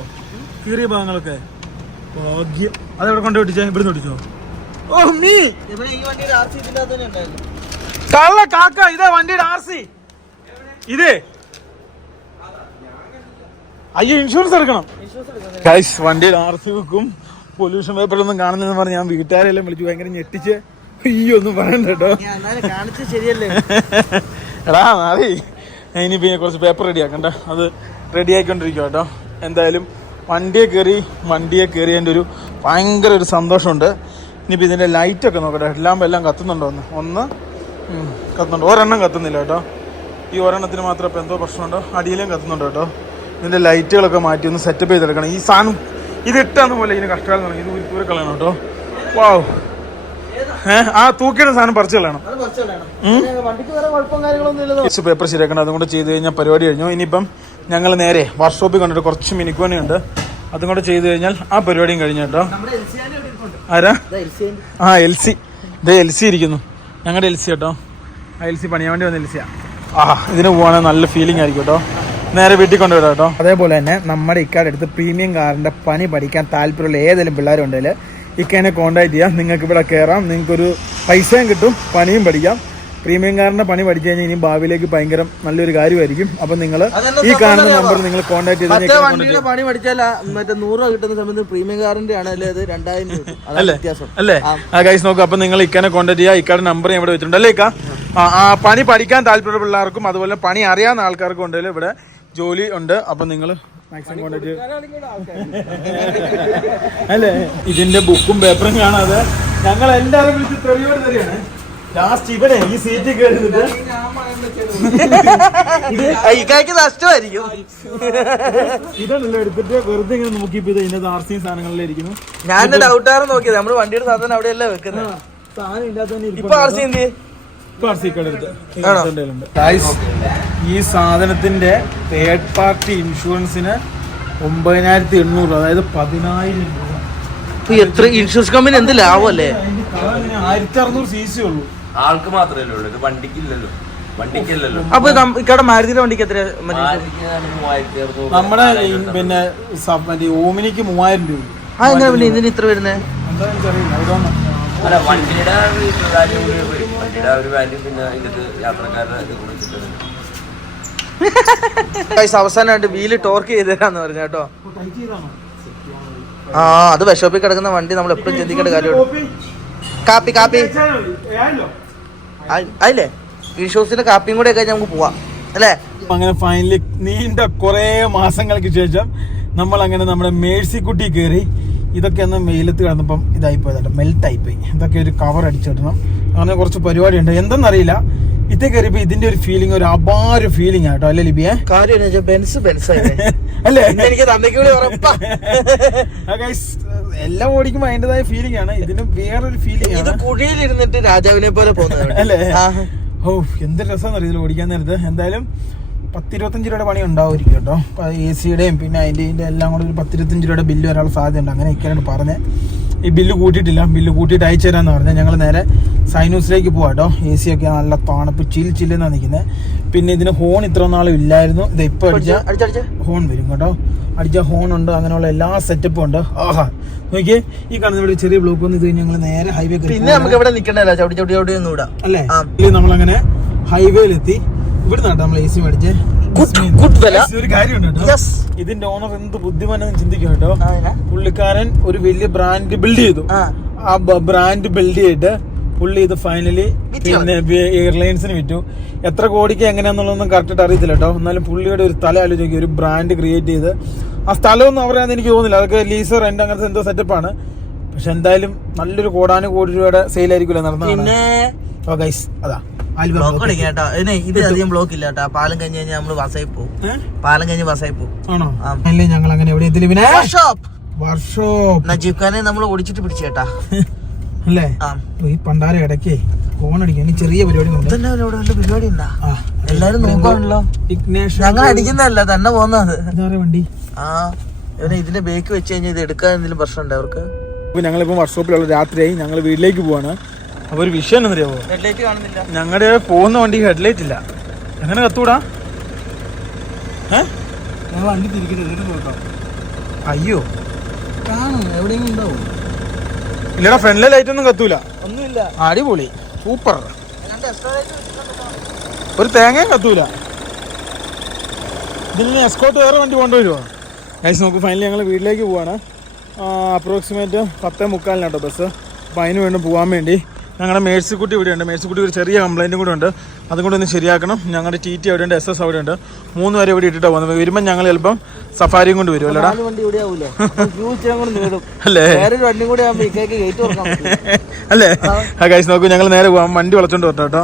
കീറിയ ഭാഗങ്ങളൊക്കെ. ഭാഗ്യം. അതെവിടെ കൊണ്ട് ഒട്ടിച്ചേ? ഇവിടുന്ന് ഒട്ടിച്ചോ? ഓ നീ! കള്ള കാക്ക ഇതാ വണ്ടിയുടെ ആർ സി ഇത്. അയ്യോ ഇൻഷുറൻസ് എടുക്കണം. ഗൈസ് വണ്ടിയുടെ ആർ സി ബുക്കും പൊല്യൂഷൻ പേപ്പറൊന്നും കാണുന്നെന്ന് പറഞ്ഞ് ഞാൻ വീട്ടുകാരെല്ലാം വിളിച്ചു ഭയങ്കര ഞെട്ടിച്ച് അയ്യോ ഒന്നും പറയണ്ട കേട്ടോ. എടാ മാറി. ഇനി പിന്നെ കുറച്ച് പേപ്പർ റെഡി ആക്കണ്ട. അത് റെഡി ആയിക്കൊണ്ടിരിക്കുക കേട്ടോ എന്തായാലും വണ്ടിയെ കയറി വണ്ടിയെ കയറിയതിന്റെ ഒരു ഭയങ്കര ഒരു സന്തോഷമുണ്ട്. ഇനിയിപ്പോൾ ഇതിന്റെ ലൈറ്റൊക്കെ നോക്കട്ടെ. എല്ലാം എല്ലാം കത്തുന്നുണ്ടോ ഒന്ന്? ഒന്ന് കത്തുന്നുണ്ട്. ഒരെണ്ണം കത്തുന്നില്ല കേട്ടോ ഈ ഒരെണ്ണത്തിന് മാത്രം ഇപ്പോൾ എന്തോ പ്രശ്നമുണ്ടോ? അടിയിലും കത്തുന്നുണ്ട് കേട്ടോ ഇതിന്റെ ലൈറ്റുകളൊക്കെ മാറ്റി ഒന്ന് സെറ്റപ്പ് ചെയ്തെടുക്കണം. ഈ സാധനം ഇതിട്ടാന്ന് പോലെ ഇതിന് കഷ്ടകാലം തുടങ്ങി. ഇത് ഊരി കളയണം കേട്ടോ വാവ് ആ തൂക്കിയുടെ സാധനം പറിച്ചു കളയണം. പേപ്പർ ശരിയാക്കണം അതും കൂടെ ചെയ്ത് കഴിഞ്ഞാൽ പരിപാടി കഴിഞ്ഞു. ഇനിയിപ്പം ഞങ്ങൾ നേരെ വർക്ക്ഷോപ്പിൽ കണ്ടിട്ട് കുറച്ച് മിനിക്കോണിയുണ്ട് അതും കൂടെ ചെയ്ത് കഴിഞ്ഞാൽ ആ പരിപാടിയും കഴിഞ്ഞു കേട്ടോ. ആരാ? ഇതാ എൽ സി ആ എൽ സി ഇതേ എൽ സി ഇരിക്കുന്നു. ഞങ്ങളുടെ എൽ സി കേട്ടോ. ആ എൽ സി പണിയാൻ വേണ്ടി വന്ന എൽ സിയാ ആ. ഇതിന് പോവാണെങ്കിൽ നല്ല ഫീലിംഗ് ആയിരിക്കും കേട്ടോ. നേരെ വീട്ടിൽ കൊണ്ടുവിടാം കേട്ടോ. അതേപോലെ തന്നെ നമ്മുടെ ഇക്കാടെ അടുത്ത് പ്രീമിയം കാറിന്റെ പണി പഠിക്കാൻ താല്പര്യമുള്ള ഏതെങ്കിലും പിള്ളേരുണ്ടെങ്കിൽ ഇക്കേനെ കോൺടാക്ട് ചെയ്യാം. നിങ്ങൾക്ക് ഇവിടെ കയറാം നിങ്ങൾക്കൊരു പൈസയും കിട്ടും. പണിയും പഠിക്കാം. പ്രീമിയം കാറിന്റെ പണി പഠിച്ചു കഴിഞ്ഞാൽ ഇനി ഭാവിയിലേക്ക് ഭയങ്കര നല്ലൊരു കാര്യമായിരിക്കും. അപ്പം നിങ്ങൾ ഈ കാണുന്ന നമ്പർ നിങ്ങൾ കോൺടാക്ട് ചെയ്ത് പണി പഠിച്ചാൽ മറ്റേ നൂറ് രൂപ കിട്ടുന്ന സമയത്ത് പ്രീമിയം കാറിന്റെ അല്ലേ രണ്ടായിരം രൂപ അല്ലേ? ആ. ഗൈസ് നോക്കും അപ്പൊ നിങ്ങൾ ഇക്കാനെ കോൺടാക്ട് ചെയ്യുക ഇക്കാടെ നമ്പർ ഇവിടെ വെച്ചിട്ടുണ്ട്. അല്ലേ ഇക്ക? ആ ആ പണി പഠിക്കാൻ താല്പര്യമുള്ള പിള്ളേർക്കും അതുപോലെ പണി അറിയാവുന്ന ആൾക്കാർക്കും ഉണ്ടെങ്കിലും ഇവിടെ ജോലി ഉണ്ട്. അപ്പൊ നിങ്ങൾ മാക്സിമം കോണ്ടാക്ട് അല്ലേ? ഇതിന്റെ ബുക്കും പേപ്പറും കാണാതെ ഞങ്ങൾ എല്ലാവരും വിളിച്ച് തെളിവോട് തരികയാണ്. ലാസ്റ്റ് ഇവിടെ ഈ സീറ്റ് കയറിയിട്ട് ഇക്കായ്ക്ക് നഷ്ടമായിരിക്കും. ഇതാണല്ലോ എടുത്തിട്ട് വെറുതെ ഇങ്ങനെ നോക്കിയപ്പോ ഇത് ഇതിനകത്ത് സാധനങ്ങളിലായിരിക്കുന്നു സാധനങ്ങളിലിരിക്കുന്നു ഞാൻ ഡൗട്ടാറ് നോക്കിയത്. നമ്മൾ വണ്ടിയുടെ സാധനം അവിടെയല്ല വെക്കുന്നത്. സാധനം ഇല്ലാത്ത ഇപ്പൊ ആർസി എന്ത് ഈ സാധനത്തിന്റെ തേർഡ് പാർട്ടി ഇൻഷുറൻസിന് ഒമ്പതിനായിരത്തി എണ്ണൂറ് അതായത് പതിനായിരം രൂപ. എത്ര ഇൻഷുറൻസ് കമ്പനി എന്ത് ലാഭമല്ലേ ആയിരത്തി അറുന്നൂറ് സി സി ഉള്ളൂ. ആൾക്ക് മാത്രമല്ലേ ഉള്ളൂ ഇത് വണ്ടിക്കില്ലല്ലോ വണ്ടിക്കില്ലല്ലോ അപ്പൊ ഇക്കടെ മാരുതിയുടെ വണ്ടിക്ക് എത്ര നമ്മുടെ പിന്നെ ഓമിനിക്ക് മൂവായിരം രൂപ. ആ എങ്ങനെ പിന്നെ ഇതിന് ഇത്ര വരുന്നത് എന്താണെന്ന് know. അല്ല വണ്ടിയുടെ വാല്യൂ കൂടി വരും വണ്ടിയുടെ ഒരു വാല്യൂ പിന്നെ ഇതിന്റെ യാത്രക്കാരുടെ ഇത് കൊടുത്തിട്ടുണ്ട്. കിട്ടുന്നുണ്ട് അവസാനമായിട്ട് വീൽ ടോർക്ക് ചെയ്ത് തരാന്ന് പറഞ്ഞു കേട്ടോ. ആ അത് വിഷോപ്പിൽ കിടക്കുന്ന വണ്ടി നമ്മൾ എപ്പോഴും ചിന്തിക്കേണ്ട കാര്യമാണ്. കാപ്പി കാപ്പി അല്ലേ വിഷോസിന്റെ കാപ്പിയും കൂടെ കഴിഞ്ഞ് നമുക്ക് പോവാം. അല്ലേ? അങ്ങനെ ഫൈനലി നീണ്ട കുറേ മാസങ്ങൾക്ക് ശേഷം നമ്മൾ അങ്ങനെ നമ്മുടെ മേഴ്സിക്കുട്ടി കേറി കയറി ഇതൊക്കെ ഒന്ന് വെയിലത്ത് കിടന്നപ്പം ഇതായി പോയതാട്ടോ. മെൽറ്റ് ആയിപ്പോയി പോയി. ഇതൊക്കെ ഒരു കവർ അടിച്ചിടണം. അങ്ങനെ കുറച്ച് പരിപാടി ഉണ്ട് എന്തെന്നറിയില്ല. ഇത്തേ കയറിയപ്പോ ഇതിന്റെ ഒരു ഫീലിംഗ് ഒരു അപാര ഫീലിംഗ് ആട്ടോ അല്ലേ ലിബിയെ കാര്യം ബെൻസ് ബെൻസ് അല്ലേ? എനിക്ക് എല്ലാം ഓടിക്കുമ്പോ അതിന്റേതായ ഫീലിംഗ് ആണ്. ഇതിന് വേറൊരു ഫീലിംഗ് ഇത് ആണ് കുഴിയിലിരുന്നിട്ട് രാജാവിനെ പോലെ പോകുന്നത് അല്ലേ. ഓ എന്ത് രസമെന്ന് ഇതിൽ ഓടിക്കാൻ നേരത്ത്. എന്തായാലും പത്തിരുപത്തഞ്ച് രൂപയുടെ പണി ഉണ്ടാവുമായിരിക്കും കേട്ടോ. എ സിയുടെയും പിന്നെ അതിന്റെ ഇതിന്റെ എല്ലാം കൂടെ ഒരു പത്തിരുപത്തഞ്ച് രൂപയുടെ ബില്ല് വരാനുള്ള സാധ്യതയുണ്ട്. അങ്ങനെ ഇക്കാനായിട്ട് പറഞ്ഞത് ഈ ബില്ല് കൂട്ടിയിട്ടില്ല. ബില്ല് കൂട്ടിയിട്ട് അയച്ചു തരാമെന്ന് പറഞ്ഞാൽ ഞങ്ങൾ നേരെ സൈനൂസിലേക്ക് പോകാം കേട്ടോ. എ സി ഒക്കെ നല്ല തണുപ്പ് ചിൽ ചില്ലെന്നാണ് നിൽക്കുന്നത് പിന്നെ ഇതിന് ഹോൺ ഇത്ര നാളും ഇല്ലായിരുന്നു. ഇത് ഇപ്പോൾ അടിച്ച ഹോൺ വരും കേട്ടോ. അടിച്ച ഹോൺ ഉണ്ട്. അങ്ങനെയുള്ള എല്ലാ സെറ്റപ്പും ഉണ്ട്. ആഹാ. നോക്കിയേ ഈ കാണുന്ന ഇവിടെ ചെറിയ ബ്ലോക്ക് വന്ന് ഇത് ഞങ്ങൾ നേരെ ഹൈവേ പിന്നെ നമുക്ക് ഇവിടെ നിൽക്കണ്ടല്ലോ ഒന്നും ഇടാം. അല്ലേ? നമ്മൾ നമ്മളങ്ങനെ ഹൈവേയിലെത്തി നമ്മൾ എ സി മേടിച്ചേ. ഇതിന്റെ ഓണർ എന്ത് ബുദ്ധിമാനെന്ന് ചിന്തിക്കും കേട്ടോ. പുള്ളിക്കാരൻ ഒരു വലിയ ബ്രാൻഡ് ബിൽഡ് ചെയ്തു. ആ. ബ്രാൻഡ് ബിൽഡ് ചെയ്തിട്ട് പുള്ളി ഇത് ഫൈനലി. പിന്നെ എയർലൈൻസിന് വിറ്റു. എത്ര കോടിക്ക് എങ്ങനെയാന്നുള്ളതൊന്നും കറക്റ്റ് അറിയത്തില്ല കേട്ടോ. എന്നാലും പുള്ളിയുടെ ഒരു സ്ഥലം ആലോചിക്കും ഒരു ബ്രാൻഡ് ക്രിയേറ്റ് ചെയ്ത്. ആ സ്ഥലമൊന്നും അവരാന്ന് എനിക്ക് തോന്നുന്നില്ല. അതൊക്കെ ലീസർ റെന്റ് അങ്ങനത്തെ എന്തോ സെറ്റപ്പാണ് പക്ഷെ എന്തായാലും നല്ലൊരു കോടാനു കോടി രൂപയുടെ സെയിൽ ആയിരിക്കുമല്ലോ നടന്നത് ഓ ഗൈസ് അതാ. ബ്ലോക്ക് അടിക്കാം കേട്ടോ. ഇത് അധികം ബ്ലോക്ക് ഇല്ല കേട്ടോ. പാലം കഴിഞ്ഞ് കഴിഞ്ഞാൽ നമ്മൾ വസായി പോകും പാലം കഴിഞ്ഞ് വസായി പോകും. അല്ലേ ഞങ്ങൾ അങ്ങനെ എവിടെ എത്തില്ല. പിന്നെ വർഷോപ്പ് നജീബ് ഖാനെ നമ്മൾ ഓടിച്ചിട്ട് പിടിച്ചേട്ടാ അല്ലേ? ഈ പണ്ടാര ഇടയ്ക്ക് ഫോൺ അടിക്കും ചെറിയ പരിപാടി പരിപാടി ഉണ്ടാ? ആ, എല്ലാരും നോക്കുവാണല്ലോ ഞങ്ങൾ അടിക്കുന്നതല്ല തന്നെ പോകുന്നത്. വണ്ടി? ആ. ഇവനെ ഇതിന്റെ ബേക്ക് വെച്ച് കഴിഞ്ഞാൽ ഇത് എടുക്കാൻ എന്തെങ്കിലും പ്രശ്നമുണ്ട് അവർക്ക്? ഇപ്പൊ ഞങ്ങളിപ്പോ വർക്ക്ഷോപ്പിലുള്ള രാത്രിയായി ഞങ്ങൾ വീട്ടിലേക്ക് പോവാണ്. അപ്പൊ ഒരു വിഷയം എന്നറിയാവോ ഹെഡ്ലൈറ്റ് കാണുന്നില്ല. ഞങ്ങളുടെ പോകുന്ന വണ്ടി ഹെഡ്ലൈറ്റ് ഇല്ല. എങ്ങനെ കത്തൂടാ? വണ്ടി തിരിക്കരുത് നോക്കാം അയ്യോ. കാണും എവിടെയെങ്കിലും ഉണ്ടാവും. ഇല്ലടാ ഫ്രണ്ടിലെ ലൈറ്റ് ഒന്നും കത്തൂല. ഒന്നുമില്ല. അടിപൊളി. സൂപ്പർ ഒരു തേങ്ങയും കത്തൂല. ഇതിന് എസ്കോട്ട് വേറെ വണ്ടി കൊണ്ടുവരുമോ ഗൈസ് നമുക്ക് ഫൈനലി ഞങ്ങൾ വീട്ടിലേക്ക് പോവാണ്. അപ്രോക്സിമേറ്റ് പത്തേ മുക്കാലിനാട്ടോ ബസ് അപ്പോൾ അതിന് വേണ്ടി പോകാൻ വേണ്ടി ഞങ്ങളുടെ മേഴ്സിക്കുട്ടി ഇവിടെ ഉണ്ട് മേഴ്സിക്കുട്ടി ഒരു ചെറിയ കംപ്ലൈന്റും കൂടെ ഉണ്ട്. അതും കൂടെ ഒന്ന് ശരിയാക്കണം. ഞങ്ങളുടെ ടി ടി അവിടെ ഉണ്ട് എസ് എസ് അവിടെ ഉണ്ട് മൂന്ന് പേരെ ഇവിടെ ഇട്ടിട്ടാണ് പോകുന്നത് വരുമ്പോൾ ഞങ്ങൾ ചിലപ്പം സഫാരിയും കൊണ്ട് വരും അല്ലടാ. അല്ലേ? അല്ലേ? ആ ഗൈസ് നോക്കൂ ഞങ്ങൾ നേരെ പോകാം വണ്ടി വളച്ചോണ്ട് വരട്ടോ കേട്ടോ.